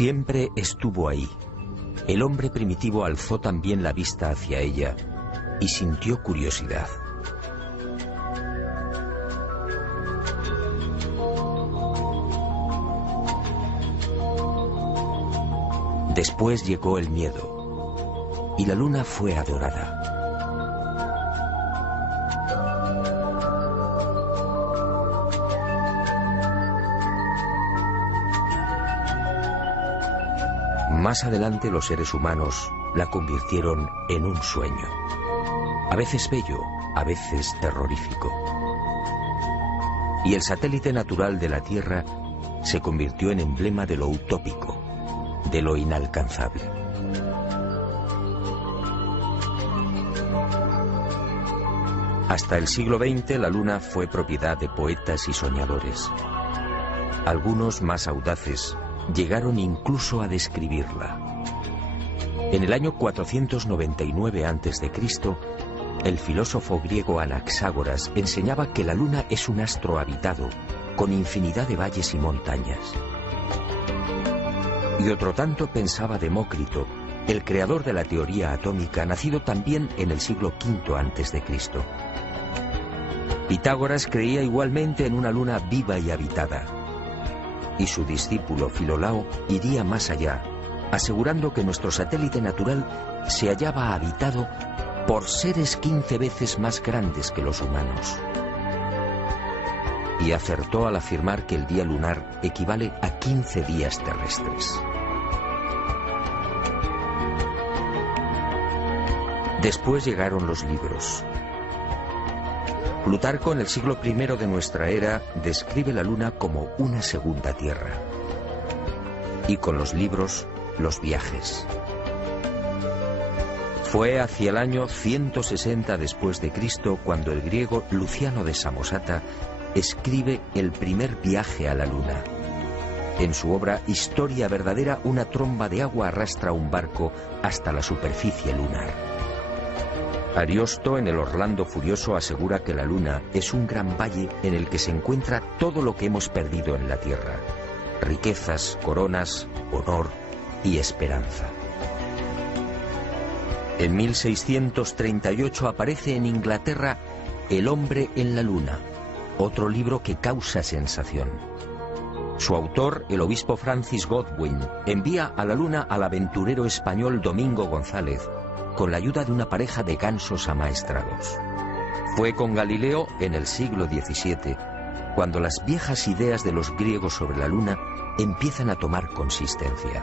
Siempre estuvo ahí. El hombre primitivo alzó también la vista hacia ella y sintió curiosidad. Después llegó el miedo y la luna fue adorada. Más adelante los seres humanos la convirtieron en un sueño, a veces bello, a veces terrorífico. Y el satélite natural de la Tierra se convirtió en emblema de lo utópico, de lo inalcanzable. Hasta el siglo XX la Luna fue propiedad de poetas y soñadores. Algunos más audaces llegaron incluso a describirla. En el año 499 a.C., el filósofo griego Anaxágoras enseñaba que la Luna es un astro habitado, con infinidad de valles y montañas. Y otro tanto pensaba Demócrito, el creador de la teoría atómica, nacido también en el siglo V a.C. Pitágoras creía igualmente en una luna viva y habitada. Y su discípulo Filolao iría más allá, asegurando que nuestro satélite natural se hallaba habitado por seres 15 veces más grandes que los humanos. Y acertó al afirmar que el día lunar equivale a 15 días terrestres. Después llegaron los libros. Plutarco, en el siglo I de nuestra era, describe la Luna como una segunda Tierra. Y con los libros, los viajes. Fue hacia el año 160 después de Cristo cuando el griego Luciano de Samosata escribe el primer viaje a la Luna. En su obra Historia verdadera, una tromba de agua arrastra un barco hasta la superficie lunar. Ariosto, en el Orlando Furioso, asegura que la Luna es un gran valle en el que se encuentra todo lo que hemos perdido en la Tierra: riquezas, coronas, honor y esperanza. En 1638 aparece en Inglaterra El hombre en la Luna, otro libro que causa sensación. Su autor, el obispo Francis Godwin, envía a la Luna al aventurero español Domingo González, con la ayuda de una pareja de gansos amaestrados. Fue con Galileo en el siglo XVII, cuando las viejas ideas de los griegos sobre la Luna empiezan a tomar consistencia.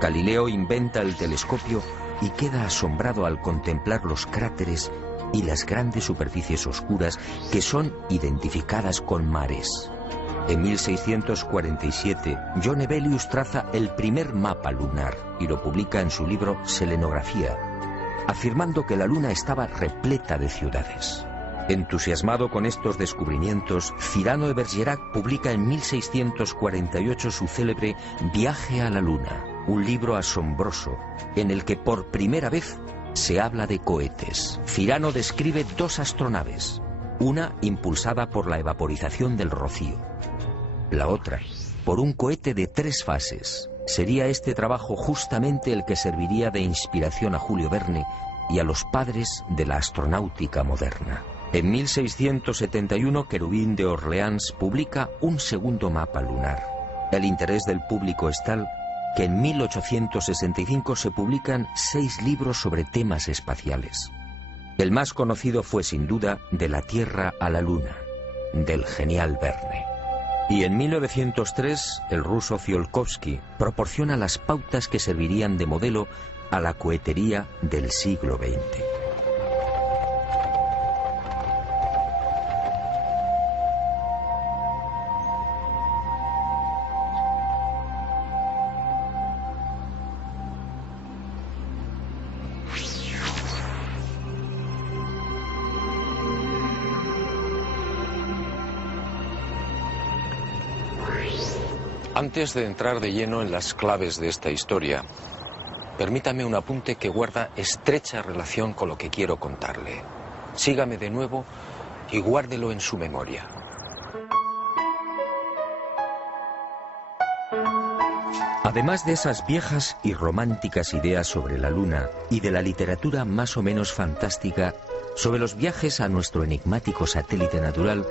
Galileo inventa el telescopio y queda asombrado al contemplar los cráteres y las grandes superficies oscuras que son identificadas con mares. En 1647, John Hevelius traza el primer mapa lunar y lo publica en su libro Selenografía, afirmando que la Luna estaba repleta de ciudades. Entusiasmado con estos descubrimientos, Cyrano de Bergerac publica en 1648 su célebre Viaje a la Luna, un libro asombroso en el que por primera vez se habla de cohetes. Cyrano describe dos astronaves, una impulsada por la evaporización del rocío, la otra por un cohete de 3 fases. Sería este trabajo justamente el que serviría de inspiración a Julio Verne y a los padres de la astronáutica moderna. En 1671, Querubín de Orleans publica un segundo mapa lunar. El interés del público es tal que en 1865 se publican 6 libros sobre temas espaciales. El más conocido fue sin duda De la Tierra a la Luna, del genial Verne. Y en 1903, el ruso Tsiolkovsky proporciona las pautas que servirían de modelo a la cohetería del siglo XX. Antes de entrar de lleno en las claves de esta historia, permítame un apunte que guarda estrecha relación con lo que quiero contarle. Sígame de nuevo y guárdelo en su memoria. Además de esas viejas y románticas ideas sobre la Luna y de la literatura más o menos fantástica sobre los viajes a nuestro enigmático satélite natural,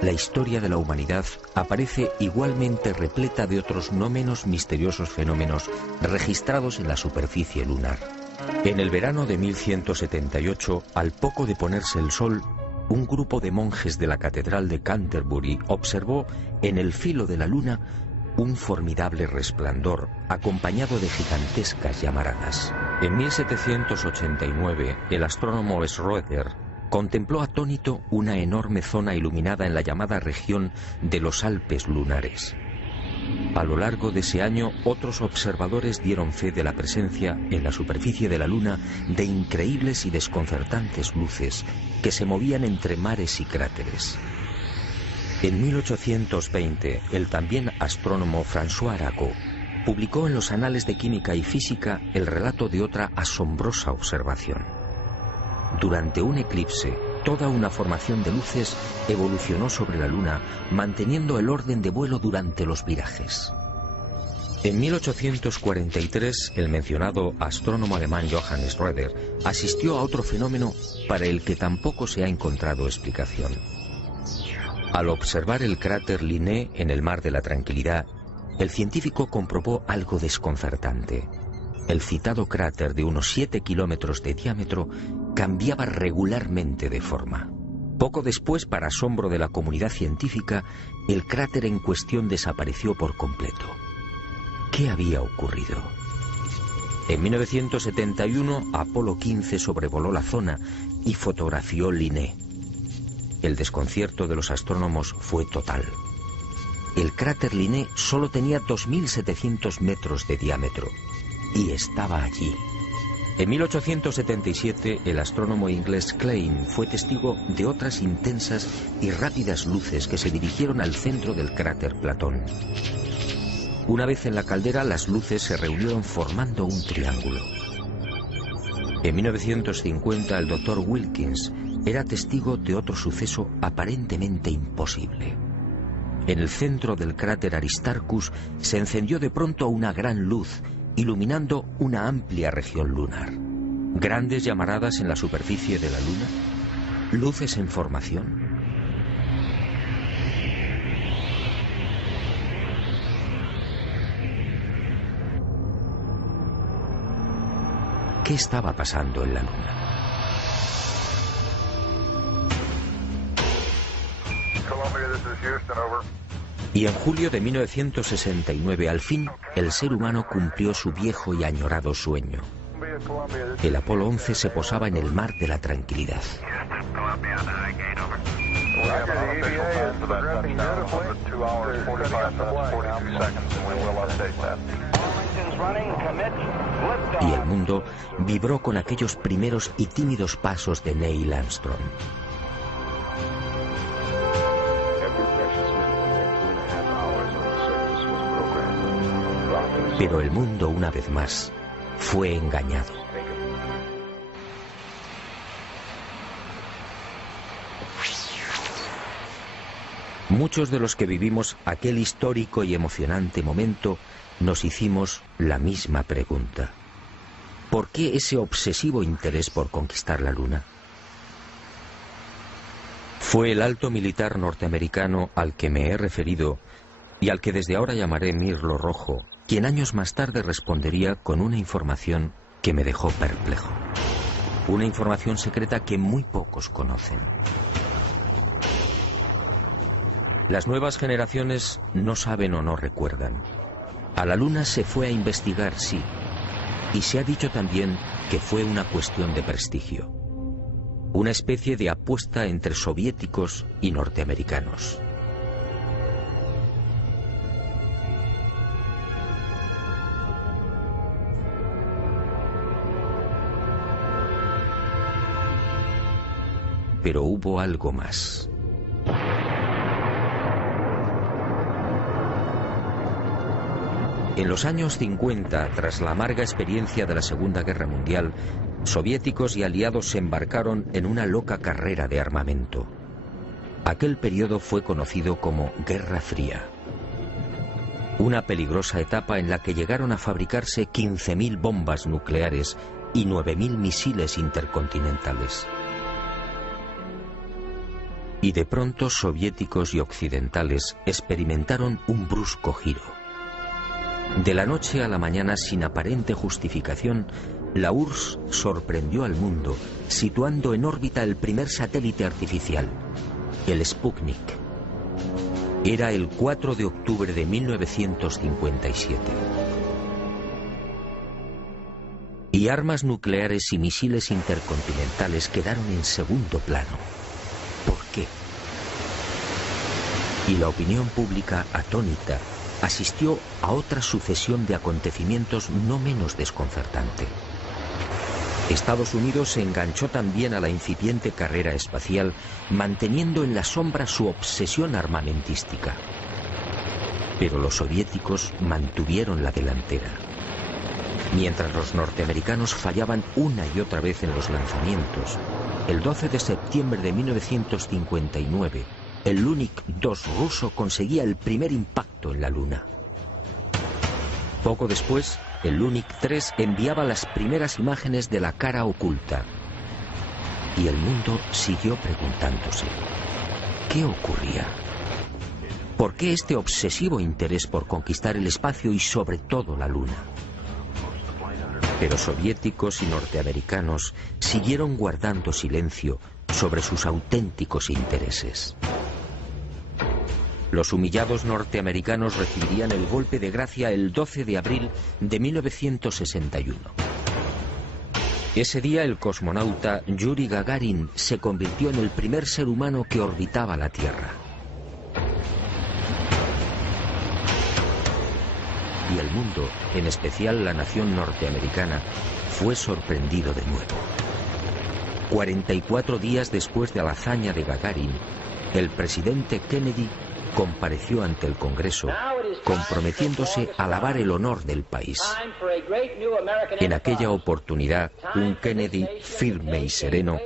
la historia de la humanidad aparece igualmente repleta de otros no menos misteriosos fenómenos registrados en la superficie lunar. En el verano de 1178, al poco de ponerse el sol, un grupo de monjes de la Catedral de Canterbury observó en el filo de la Luna un formidable resplandor, acompañado de gigantescas llamaradas. En 1789, el astrónomo Schroeder contempló atónito una enorme zona iluminada en la llamada región de los Alpes lunares. A lo largo de ese año, otros observadores dieron fe de la presencia en la superficie de la Luna de increíbles y desconcertantes luces que se movían entre mares y cráteres. En 1820, el también astrónomo François Arago publicó en los Anales de Química y Física el relato de otra asombrosa observación. Durante un eclipse, toda una formación de luces evolucionó sobre la Luna, manteniendo el orden de vuelo durante los virajes. En 1843, el mencionado astrónomo alemán Johann Schroeder asistió a otro fenómeno para el que tampoco se ha encontrado explicación. Al observar el cráter Linné en el Mar de la Tranquilidad, el científico comprobó algo desconcertante. El citado cráter de unos 7 kilómetros de diámetro cambiaba regularmente de forma. Poco después, para asombro de la comunidad científica, el cráter en cuestión desapareció por completo. ¿Qué había ocurrido? En 1971, Apolo 15 sobrevoló la zona y fotografió Linné. El desconcierto de los astrónomos fue total. El cráter Linné solo tenía 2.700 metros de diámetro y estaba allí. En 1877, el astrónomo inglés Klein fue testigo de otras intensas y rápidas luces que se dirigieron al centro del cráter Platón. Una vez en la caldera, las luces se reunieron formando un triángulo. En 1950, el Dr. Wilkins era testigo de otro suceso aparentemente imposible. En el centro del cráter Aristarchus se encendió de pronto una gran luz, iluminando una amplia región lunar. Grandes llamaradas en la superficie de la Luna, luces en formación. ¿Qué estaba pasando en la Luna? Y en julio de 1969, al fin, el ser humano cumplió su viejo y añorado sueño. El Apolo 11 se posaba en el Mar de la Tranquilidad. Y el mundo vibró con aquellos primeros y tímidos pasos de Neil Armstrong. Pero el mundo, una vez más, fue engañado. Muchos de los que vivimos aquel histórico y emocionante momento nos hicimos la misma pregunta. ¿Por qué ese obsesivo interés por conquistar la Luna? Fue el alto militar norteamericano al que me he referido y al que desde ahora llamaré Mirlo Rojo, quien años más tarde respondería con una información que me dejó perplejo. Una información secreta que muy pocos conocen. Las nuevas generaciones no saben o no recuerdan. A la Luna se fue a investigar, sí, y se ha dicho también que fue una cuestión de prestigio. Una especie de apuesta entre soviéticos y norteamericanos. Pero hubo algo más. En los años 50, tras la amarga experiencia de la Segunda Guerra Mundial, soviéticos y aliados se embarcaron en una loca carrera de armamento. Aquel periodo fue conocido como Guerra Fría. Una peligrosa etapa en la que llegaron a fabricarse 15.000 bombas nucleares y 9.000 misiles intercontinentales. Y de pronto soviéticos y occidentales experimentaron un brusco giro. De la noche a la mañana, sin aparente justificación, la URSS sorprendió al mundo, situando en órbita el primer satélite artificial, el Sputnik. Era el 4 de octubre de 1957. Y armas nucleares y misiles intercontinentales quedaron en segundo plano. ¿Por qué? Y la opinión pública, atónita, asistió a otra sucesión de acontecimientos no menos desconcertante. Estados Unidos se enganchó también a la incipiente carrera espacial, manteniendo en la sombra su obsesión armamentística. Pero los soviéticos mantuvieron la delantera. Mientras los norteamericanos fallaban una y otra vez en los lanzamientos, el 12 de septiembre de 1959, el Lunik 2 ruso conseguía el primer impacto en la Luna. Poco después, el Lunik 3 enviaba las primeras imágenes de la cara oculta. Y el mundo siguió preguntándose, ¿qué ocurría? ¿Por qué este obsesivo interés por conquistar el espacio y sobre todo la Luna? Pero soviéticos y norteamericanos siguieron guardando silencio sobre sus auténticos intereses. Los humillados norteamericanos recibirían el golpe de gracia el 12 de abril de 1961. Ese día el cosmonauta Yuri Gagarin se convirtió en el primer ser humano que orbitaba la Tierra. Y el mundo, en especial la nación norteamericana, fue sorprendido de nuevo. 44 días después de la hazaña de Gagarin, el presidente Kennedy compareció ante el Congreso, comprometiéndose a lavar el honor del país. En aquella oportunidad, un Kennedy firme y sereno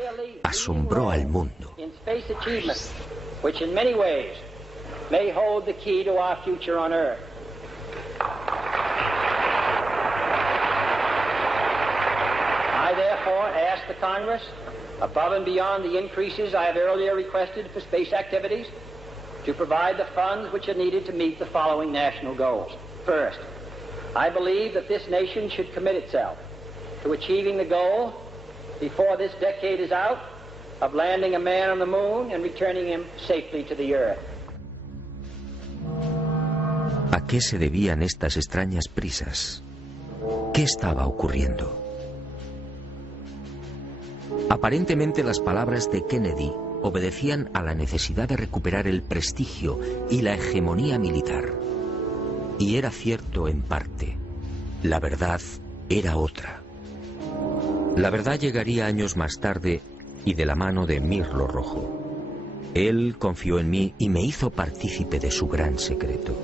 asombró al mundo. I therefore ask the Congress, above and beyond the increases I have earlier requested for space activities, to provide the funds which are needed to meet the following national goals. First, I believe that this nation should commit itself to achieving the goal, before this decade is out, of landing a man on the moon and returning him safely to the Earth. ¿A qué se debían estas extrañas prisas? ¿Qué estaba ocurriendo? Aparentemente las palabras de Kennedy obedecían a la necesidad de recuperar el prestigio y la hegemonía militar. Y era cierto en parte. La verdad era otra. La verdad llegaría años más tarde y de la mano de Mirlo Rojo. Él confió en mí y me hizo partícipe de su gran secreto.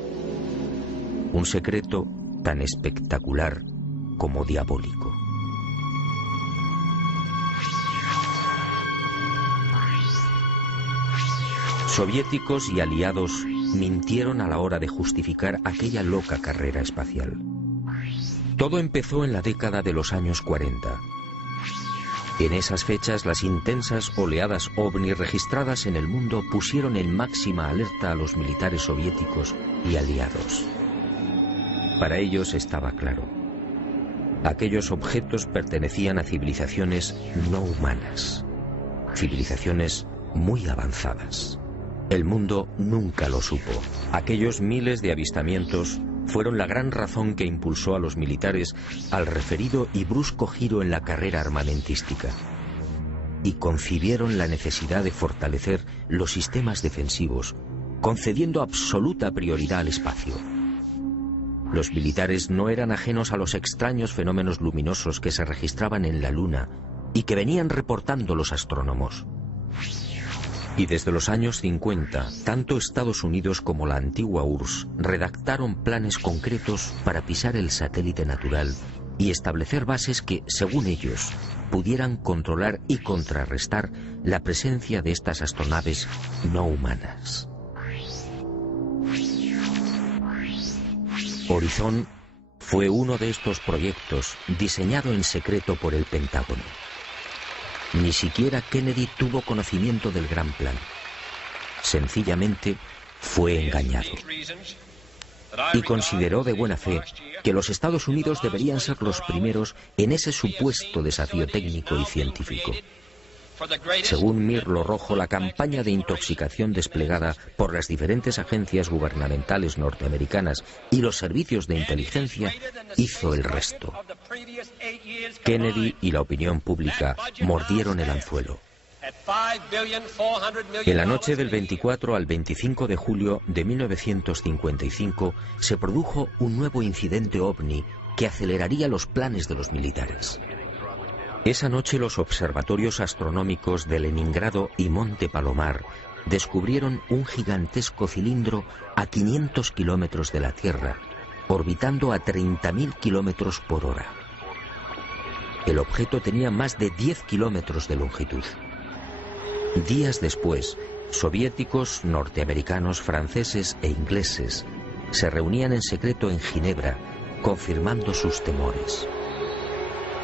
Un secreto tan espectacular como diabólico. Soviéticos y aliados mintieron a la hora de justificar aquella loca carrera espacial. Todo empezó en la década de los años 40. En esas fechas, las intensas oleadas ovni registradas en el mundo pusieron en máxima alerta a los militares soviéticos y aliados. Para ellos estaba claro. Aquellos objetos pertenecían a civilizaciones no humanas. Civilizaciones muy avanzadas. El mundo nunca lo supo. Aquellos miles de avistamientos fueron la gran razón que impulsó a los militares al referido y brusco giro en la carrera armamentística. Y concibieron la necesidad de fortalecer los sistemas defensivos, concediendo absoluta prioridad al espacio. Los militares no eran ajenos a los extraños fenómenos luminosos que se registraban en la Luna y que venían reportando los astrónomos. Y desde los años 50, tanto Estados Unidos como la antigua URSS redactaron planes concretos para pisar el satélite natural y establecer bases que, según ellos, pudieran controlar y contrarrestar la presencia de estas astronaves no humanas. Horizon fue uno de estos proyectos diseñado en secreto por el Pentágono. Ni siquiera Kennedy tuvo conocimiento del gran plan. Sencillamente fue engañado. Y consideró de buena fe que los Estados Unidos deberían ser los primeros en ese supuesto desafío técnico y científico. Según Mirlo Rojo, la campaña de intoxicación desplegada por las diferentes agencias gubernamentales norteamericanas y los servicios de inteligencia hizo el resto. Kennedy y la opinión pública mordieron el anzuelo. En la noche del 24 al 25 de julio de 1955 se produjo un nuevo incidente ovni que aceleraría los planes de los militares. Esa noche los observatorios astronómicos de Leningrado y Monte Palomar descubrieron un gigantesco cilindro a 500 kilómetros de la Tierra, orbitando a 30.000 kilómetros por hora. El objeto tenía más de 10 kilómetros de longitud. Días después, soviéticos, norteamericanos, franceses e ingleses se reunían en secreto en Ginebra, confirmando sus temores.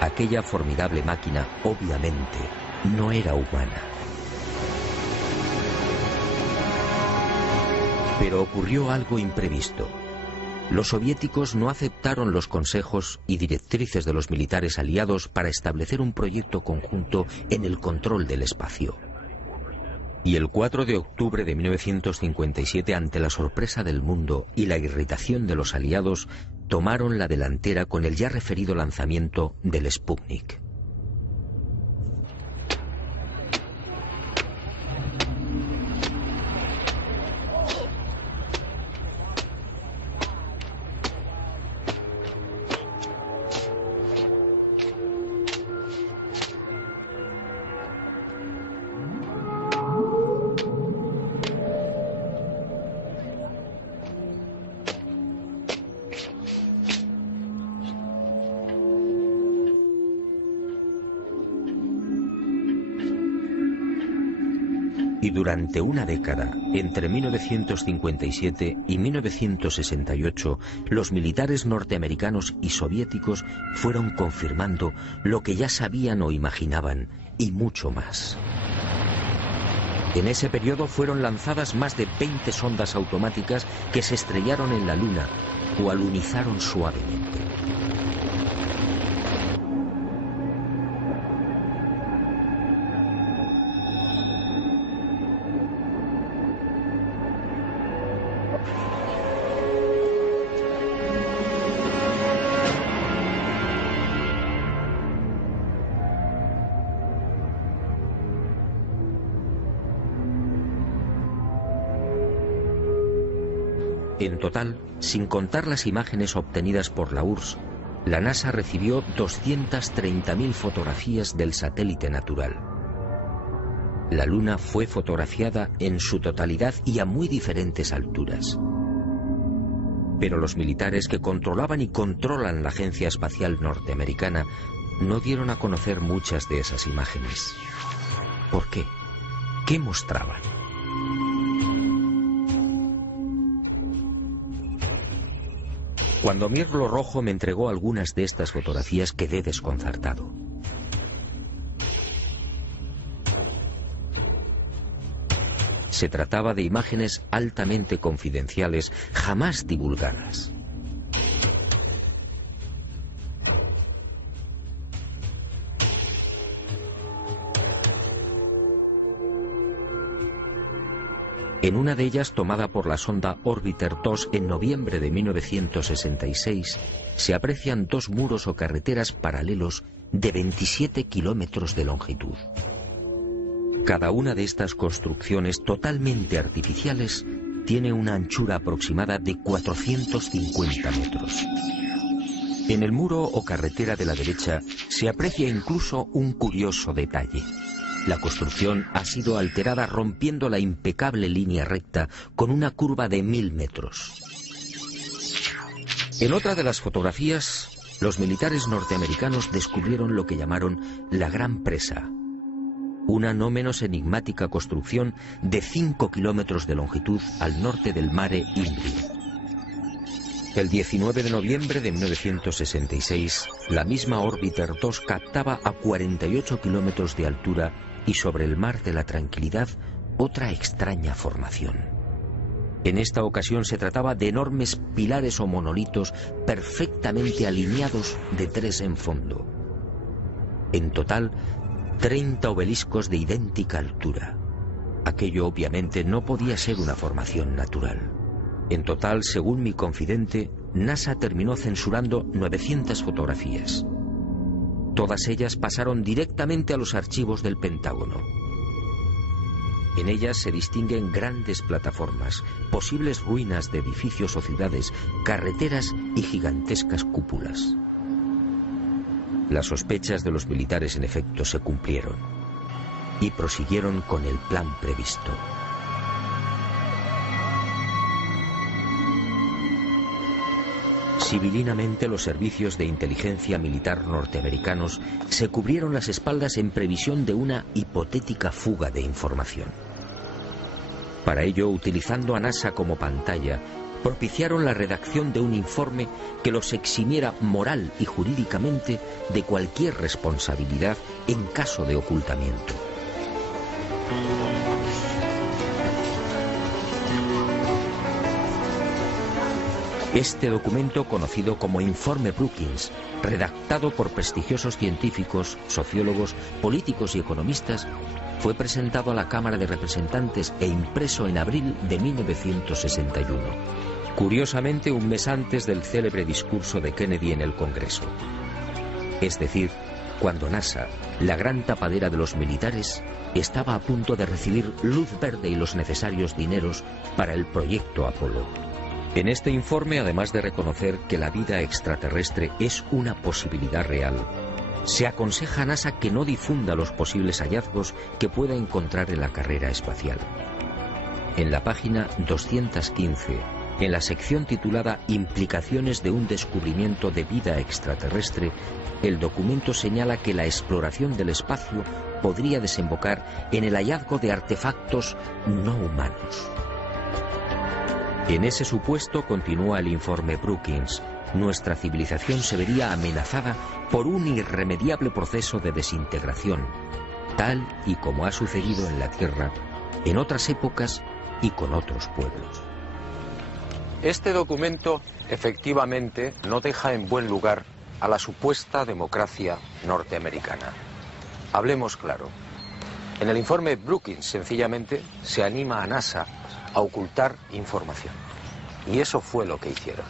Aquella formidable máquina, obviamente, no era humana. Pero ocurrió algo imprevisto. Los soviéticos no aceptaron los consejos y directrices de los militares aliados para establecer un proyecto conjunto en el control del espacio. Y el 4 de octubre de 1957, ante la sorpresa del mundo y la irritación de los aliados, tomaron la delantera con el ya referido lanzamiento del Sputnik. Y durante una década, entre 1957 y 1968, los militares norteamericanos y soviéticos fueron confirmando lo que ya sabían o imaginaban, y mucho más. En ese periodo fueron lanzadas más de 20 sondas automáticas que se estrellaron en la Luna o alunizaron suavemente. En total, sin contar las imágenes obtenidas por la URSS, la NASA recibió 230.000 fotografías del satélite natural. La Luna fue fotografiada en su totalidad y a muy diferentes alturas. Pero los militares que controlaban y controlan la Agencia Espacial Norteamericana no dieron a conocer muchas de esas imágenes. ¿Por qué? ¿Qué mostraban? Cuando Mirlo Rojo me entregó algunas de estas fotografías, quedé desconcertado. Se trataba de imágenes altamente confidenciales, jamás divulgadas. En una de ellas, tomada por la sonda Orbiter 2 en noviembre de 1966, se aprecian dos muros o carreteras paralelos de 27 kilómetros de longitud. Cada una de estas construcciones totalmente artificiales tiene una anchura aproximada de 450 metros. En el muro o carretera de la derecha se aprecia incluso un curioso detalle. La construcción ha sido alterada rompiendo la impecable línea recta con una curva de 1000 metros. En otra de las fotografías, los militares norteamericanos descubrieron lo que llamaron la Gran Presa, una no menos enigmática construcción de 5 kilómetros de longitud al norte del Mare Imbrium. El 19 de noviembre de 1966, la misma Orbiter 2 captaba a 48 kilómetros de altura y sobre el mar de la Tranquilidad otra extraña formación. En esta ocasión se trataba de enormes pilares o monolitos perfectamente alineados de 3 en fondo. En total, 30 obeliscos de idéntica altura. Aquello obviamente no podía ser una formación natural. En total, según mi confidente, NASA terminó censurando 900 fotografías. Todas ellas pasaron directamente a los archivos del Pentágono. En ellas se distinguen grandes plataformas, posibles ruinas de edificios o ciudades, carreteras y gigantescas cúpulas. Las sospechas de los militares en efecto se cumplieron y prosiguieron con el plan previsto. Civilinamente, los servicios de inteligencia militar norteamericanos se cubrieron las espaldas en previsión de una hipotética fuga de información. Para ello, utilizando a NASA como pantalla, propiciaron la redacción de un informe que los eximiera moral y jurídicamente de cualquier responsabilidad en caso de ocultamiento. Este documento, conocido como Informe Brookings, redactado por prestigiosos científicos, sociólogos, políticos y economistas, fue presentado a la Cámara de Representantes e impreso en abril de 1961. Curiosamente, un mes antes del célebre discurso de Kennedy en el Congreso. Es decir, cuando NASA, la gran tapadera de los militares, estaba a punto de recibir luz verde y los necesarios dineros para el proyecto Apolo. En este informe, además de reconocer que la vida extraterrestre es una posibilidad real, se aconseja a NASA que no difunda los posibles hallazgos que pueda encontrar en la carrera espacial. En la página 215, en la sección titulada Implicaciones de un descubrimiento de vida extraterrestre, el documento señala que la exploración del espacio podría desembocar en el hallazgo de artefactos no humanos. En ese supuesto, continúa el informe Brookings, nuestra civilización se vería amenazada por un irremediable proceso de desintegración, tal y como ha sucedido en la Tierra, en otras épocas y con otros pueblos. Este documento, efectivamente, no deja en buen lugar a la supuesta democracia norteamericana. Hablemos claro. En el informe Brookings, sencillamente, se anima a NASA a ocultar información. Y eso fue lo que hicieron.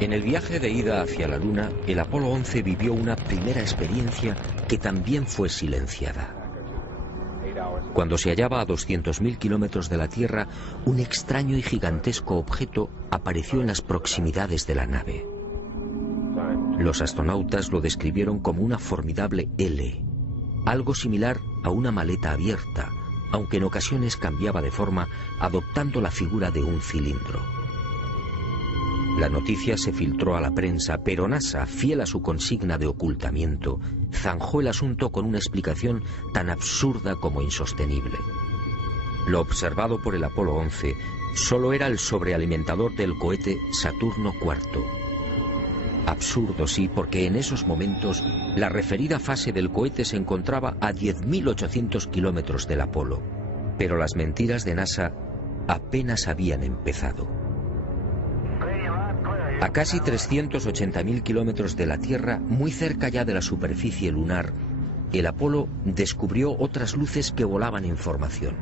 En el viaje de ida hacia la Luna, el Apolo 11 vivió una primera experiencia que también fue silenciada. Cuando se hallaba a 200.000 kilómetros de la Tierra, un extraño y gigantesco objeto apareció en las proximidades de la nave. Los astronautas lo describieron como una formidable L, algo similar a una maleta abierta, aunque en ocasiones cambiaba de forma, adoptando la figura de un cilindro. La noticia se filtró a la prensa, pero NASA, fiel a su consigna de ocultamiento, zanjó el asunto con una explicación tan absurda como insostenible. Lo observado por el Apolo 11 solo era el sobrealimentador del cohete Saturno IV. Absurdo, sí, porque en esos momentos la referida fase del cohete se encontraba a 10.800 kilómetros del Apolo. Pero las mentiras de NASA apenas habían empezado. A casi 380.000 kilómetros de la Tierra, muy cerca ya de la superficie lunar, el Apolo descubrió otras luces que volaban en formación.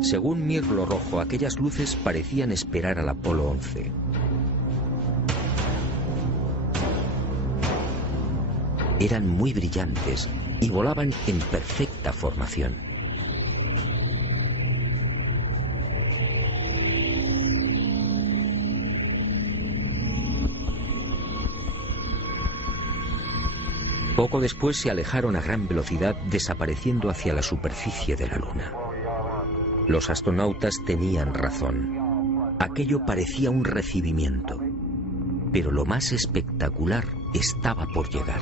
Según Mirlo Rojo, aquellas luces parecían esperar al Apolo 11. Eran muy brillantes y volaban en perfecta formación. Poco después se alejaron a gran velocidad, desapareciendo hacia la superficie de la Luna. Los astronautas tenían razón. Aquello parecía un recibimiento. Pero lo más espectacular estaba por llegar.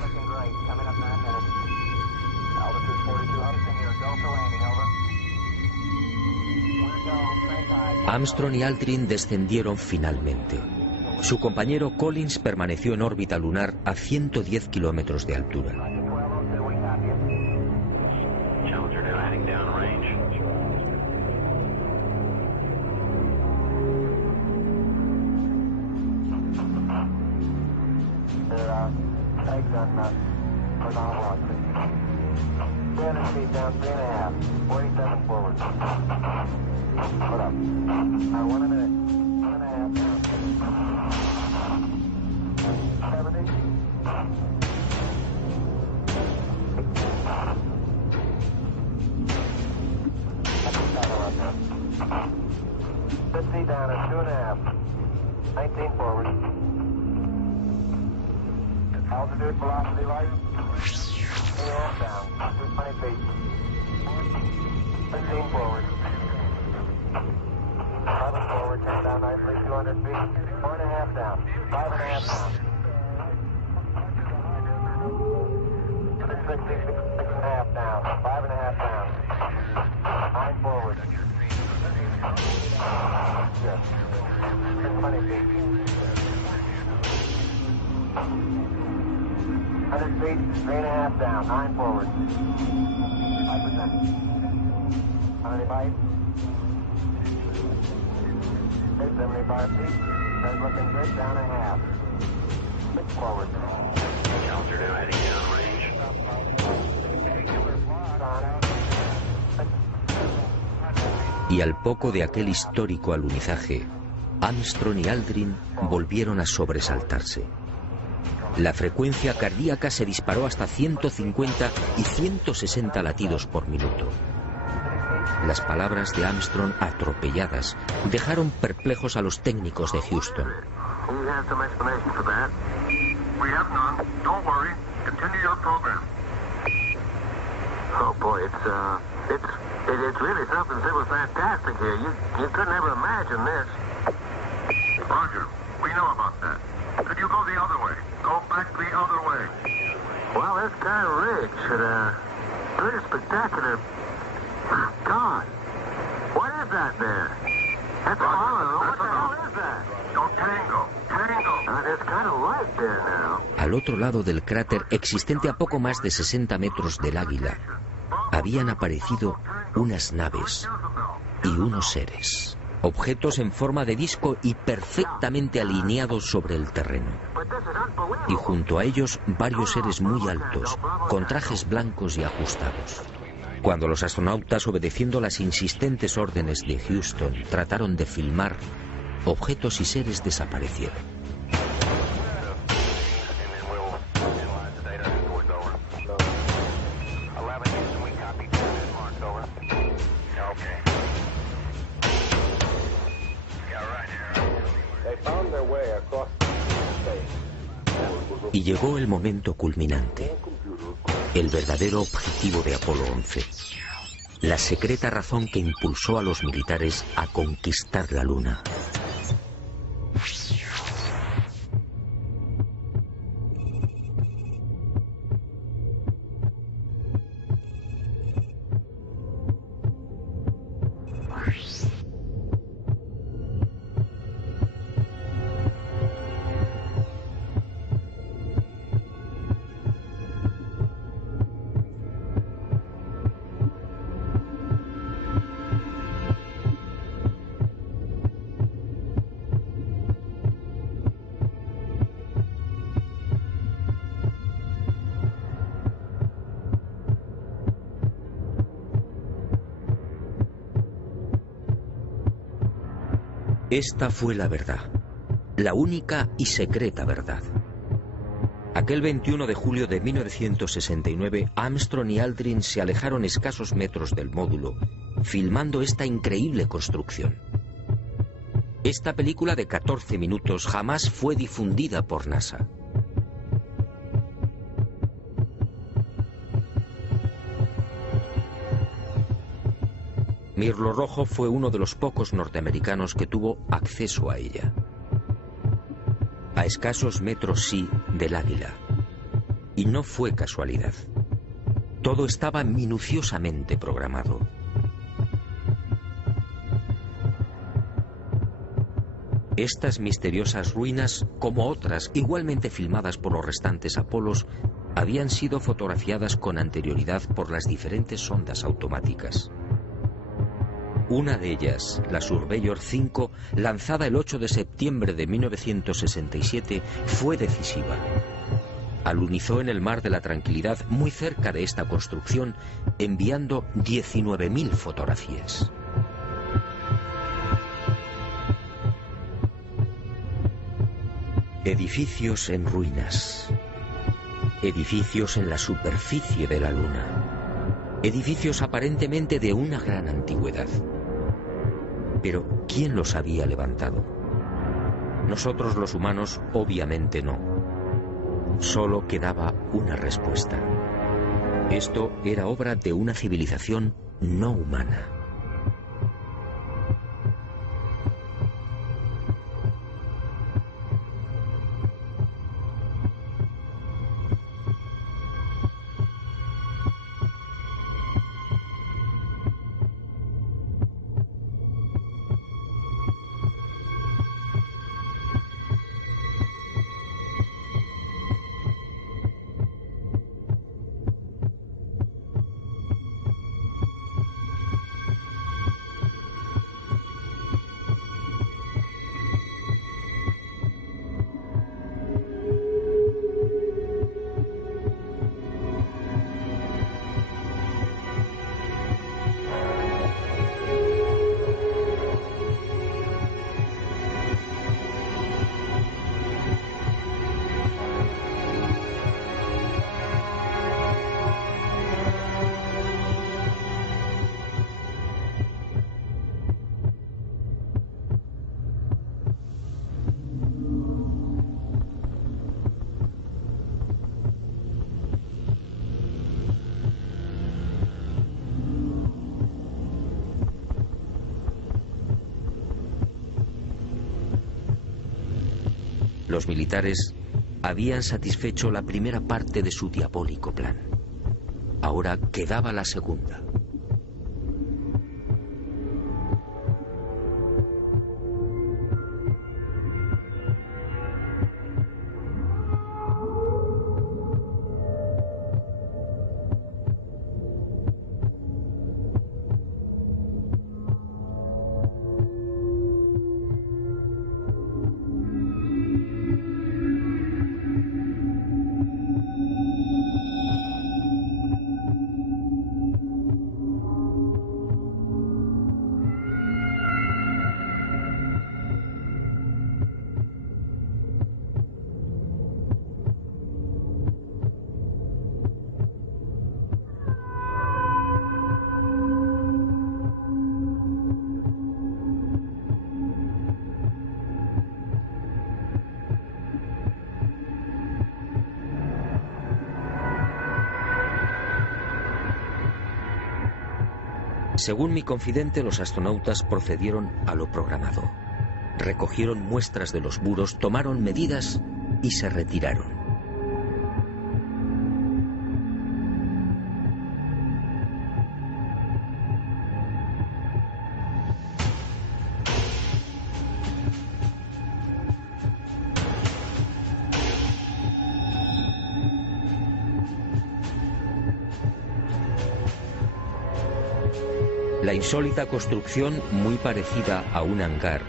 Armstrong y Aldrin descendieron finalmente. Su compañero Collins permaneció en órbita lunar a 110 kilómetros de altura. Y al poco de aquel histórico alunizaje, Armstrong y Aldrin volvieron a sobresaltarse. La frecuencia cardíaca se disparó hasta 150 y 160 latidos por minuto. Las palabras de Armstrong, atropelladas, dejaron perplejos a los técnicos de Houston. It's really something that was fantastic here. You couldn't ever imagine this. Roger, we know about that. Could you go the other way? Go back the other way. Well, that's kind of rich and pretty spectacular. God, what is that there? That's a hollow. What the hell is that? No, tango. There's kind of light there now. Al otro lado del cráter, existente a poco más de 60 metros del Águila, habían aparecido unas naves y unos seres, objetos en forma de disco y perfectamente alineados sobre el terreno. Y junto a ellos varios seres muy altos, con trajes blancos y ajustados. Cuando los astronautas, obedeciendo las insistentes órdenes de Houston, trataron de filmar, objetos y seres desaparecieron. Y llegó el momento culminante, el verdadero objetivo de Apolo 11, la secreta razón que impulsó a los militares a conquistar la Luna. Esta fue la verdad, la única y secreta verdad. Aquel 21 de julio de 1969, Armstrong y Aldrin se alejaron escasos metros del módulo, filmando esta increíble construcción. Esta película de 14 minutos jamás fue difundida por NASA. Mirlo Rojo fue uno de los pocos norteamericanos que tuvo acceso a ella. A escasos metros, sí, del Águila. Y no fue casualidad. Todo estaba minuciosamente programado. Estas misteriosas ruinas, como otras igualmente filmadas por los restantes Apolos, habían sido fotografiadas con anterioridad por las diferentes sondas automáticas. Una de ellas, la Surveyor 5, lanzada el 8 de septiembre de 1967, fue decisiva. Alunizó en el Mar de la Tranquilidad, muy cerca de esta construcción, enviando 19.000 fotografías. Edificios en ruinas. Edificios en la superficie de la Luna. Edificios aparentemente de una gran antigüedad. Pero, ¿quién los había levantado? Nosotros los humanos, obviamente no. Solo quedaba una respuesta. Esto era obra de una civilización no humana. Los militares habían satisfecho la primera parte de su diabólico plan. Ahora quedaba la segunda. Según mi confidente, los astronautas procedieron a lo programado. Recogieron muestras de los muros, tomaron medidas y se retiraron. La insólita construcción, muy parecida a un hangar,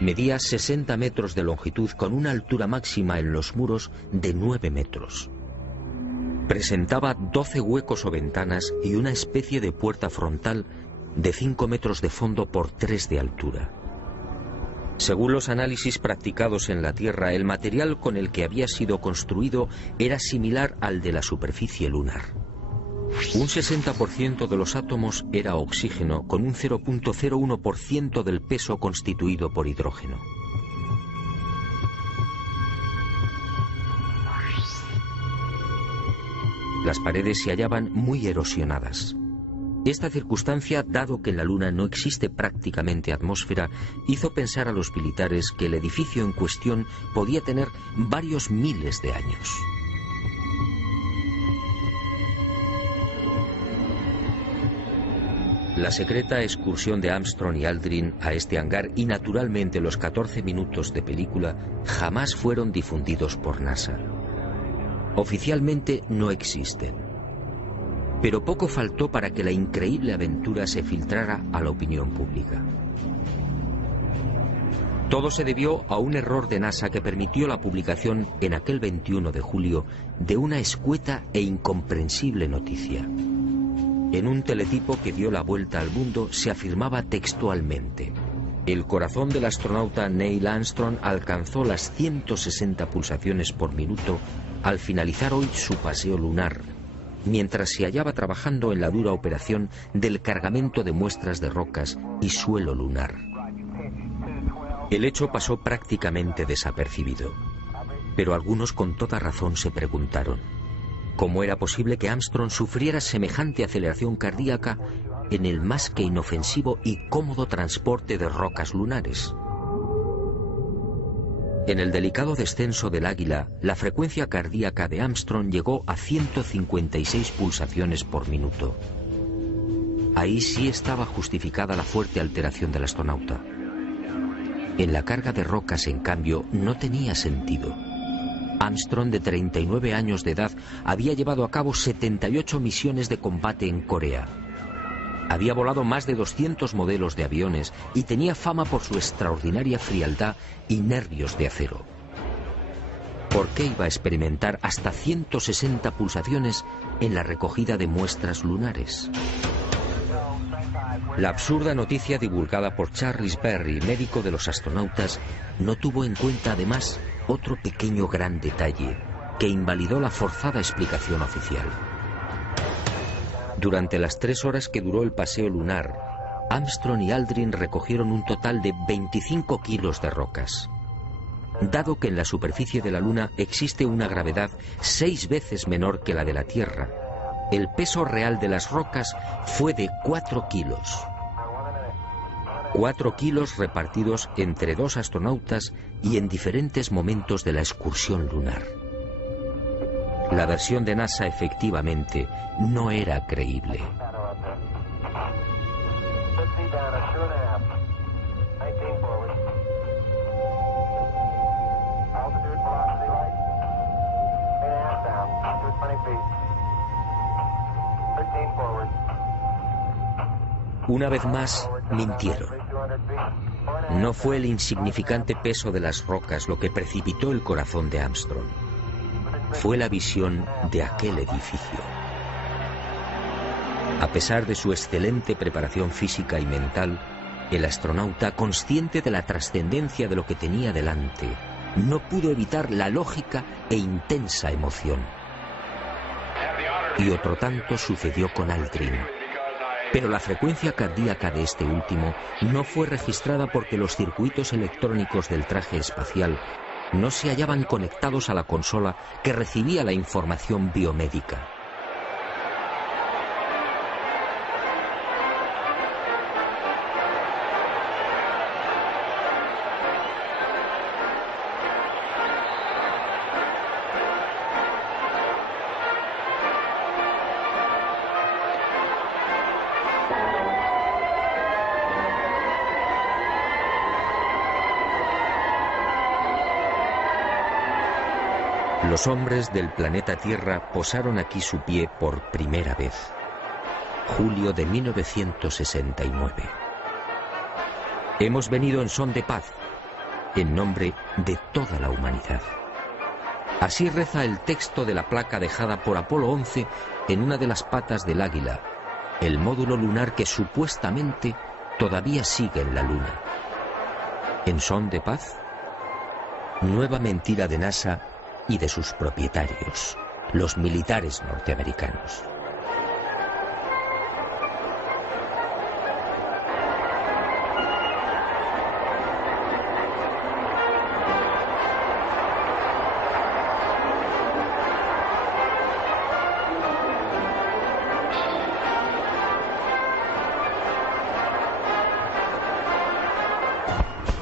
medía 60 metros de longitud con una altura máxima en los muros de 9 metros. Presentaba 12 huecos o ventanas y una especie de puerta frontal de 5 metros de fondo por 3 de altura. Según los análisis practicados en la Tierra, el material con el que había sido construido era similar al de la superficie lunar. Un 60% de los átomos era oxígeno, con un 0.01% del peso constituido por hidrógeno. Las paredes se hallaban muy erosionadas. Esta circunstancia, dado que en la Luna no existe prácticamente atmósfera, hizo pensar a los militares que el edificio en cuestión podía tener varios miles de años. La secreta excursión de Armstrong y Aldrin a este hangar y naturalmente los 14 minutos de película jamás fueron difundidos por NASA. Oficialmente no existen. Pero poco faltó para que la increíble aventura se filtrara a la opinión pública. Todo se debió a un error de NASA que permitió la publicación en aquel 21 de julio de una escueta e incomprensible noticia. En un teletipo que dio la vuelta al mundo se afirmaba textualmente: el corazón del astronauta Neil Armstrong alcanzó las 160 pulsaciones por minuto al finalizar hoy su paseo lunar, mientras se hallaba trabajando en la dura operación del cargamento de muestras de rocas y suelo lunar. El hecho pasó prácticamente desapercibido, pero algunos con toda razón se preguntaron ¿cómo era posible que Armstrong sufriera semejante aceleración cardíaca en el más que inofensivo y cómodo transporte de rocas lunares? En el delicado descenso del Águila, la frecuencia cardíaca de Armstrong llegó a 156 pulsaciones por minuto. Ahí sí estaba justificada la fuerte alteración del astronauta. En la carga de rocas, en cambio, no tenía sentido. Armstrong, de 39 años de edad, había llevado a cabo 78 misiones de combate en Corea. Había volado más de 200 modelos de aviones y tenía fama por su extraordinaria frialdad y nervios de acero. ¿Por qué iba a experimentar hasta 160 pulsaciones en la recogida de muestras lunares? La absurda noticia divulgada por Charles Berry, médico de los astronautas, no tuvo en cuenta además otro pequeño gran detalle que invalidó la forzada explicación oficial. Durante las 3 horas que duró el paseo lunar, Armstrong y Aldrin recogieron un total de 25 kilos de rocas. Dado que en la superficie de la Luna existe una gravedad 6 veces menor que la de la Tierra, el peso real de las rocas fue de 4 kilos. 4 kilos repartidos entre 2 astronautas y en diferentes momentos de la excursión lunar. La versión de NASA efectivamente no era creíble. Una vez más, mintieron. No fue el insignificante peso de las rocas lo que precipitó el corazón de Armstrong. Fue la visión de aquel edificio. A pesar de su excelente preparación física y mental, el astronauta, consciente de la trascendencia de lo que tenía delante, no pudo evitar la lógica e intensa emoción. Y otro tanto sucedió con Aldrin. Pero la frecuencia cardíaca de este último no fue registrada porque los circuitos electrónicos del traje espacial no se hallaban conectados a la consola que recibía la información biomédica. Los hombres del planeta Tierra posaron aquí su pie por primera vez. Julio de 1969. Hemos venido en son de paz, en nombre de toda la humanidad. Así reza el texto de la placa dejada por Apolo 11 en una de las patas del Águila, el módulo lunar que supuestamente todavía sigue en la Luna. ¿En son de paz? Nueva mentira de NASA y de sus propietarios, los militares norteamericanos.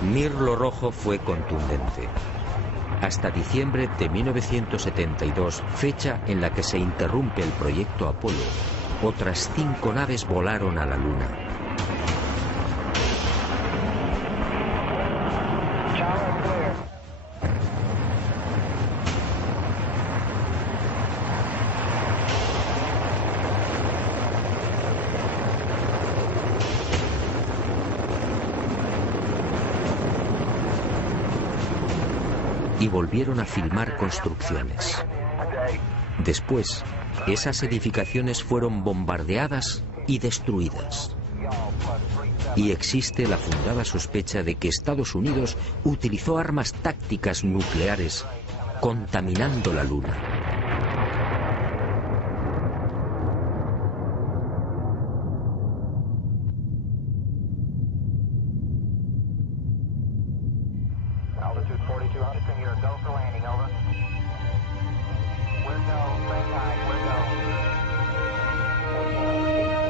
Mirlo Rojo fue contundente. Hasta diciembre de 1972, fecha en la que se interrumpe el proyecto Apolo, otras 5 naves volaron a la Luna. Y volvieron a filmar construcciones. Después, esas edificaciones fueron bombardeadas y destruidas. Y existe la fundada sospecha de que Estados Unidos utilizó armas tácticas nucleares contaminando la Luna.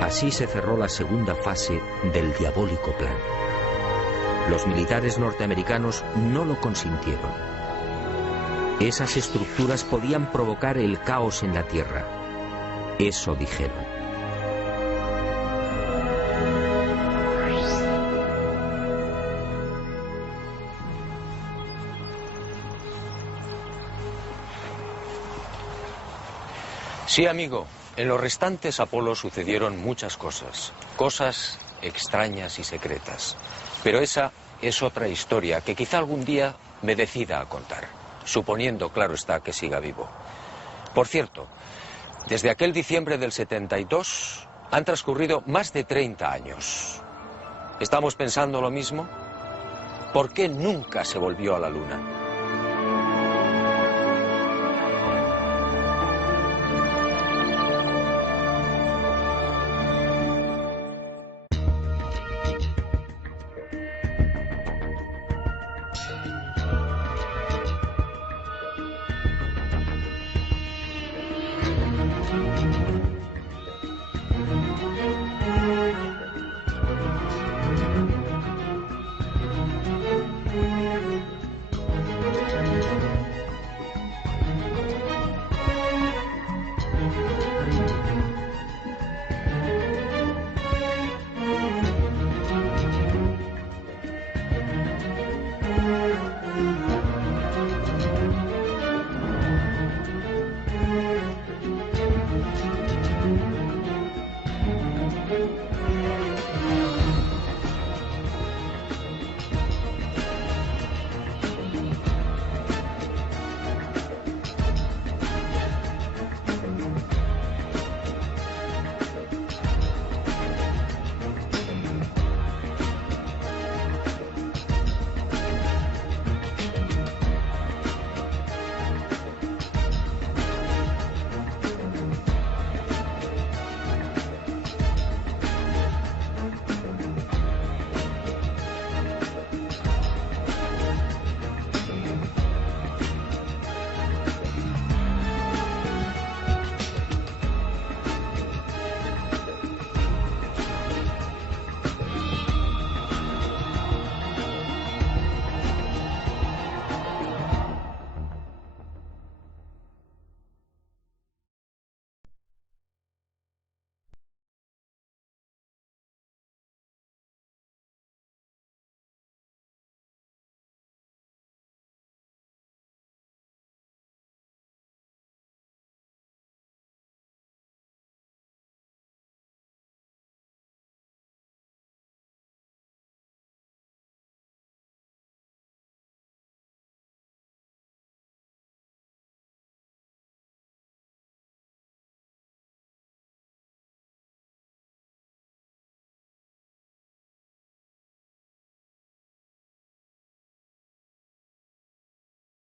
Así se cerró la segunda fase del diabólico plan. Los militares norteamericanos no lo consintieron. Esas estructuras podían provocar el caos en la Tierra. Eso dijeron. Sí, amigo. En los restantes Apolo sucedieron muchas cosas. Cosas extrañas y secretas. Pero esa es otra historia que quizá algún día me decida a contar. Suponiendo, claro está, que siga vivo. Por cierto, desde aquel diciembre del 72 han transcurrido más de 30 años. ¿Estamos pensando lo mismo? ¿Por qué nunca se volvió a la Luna?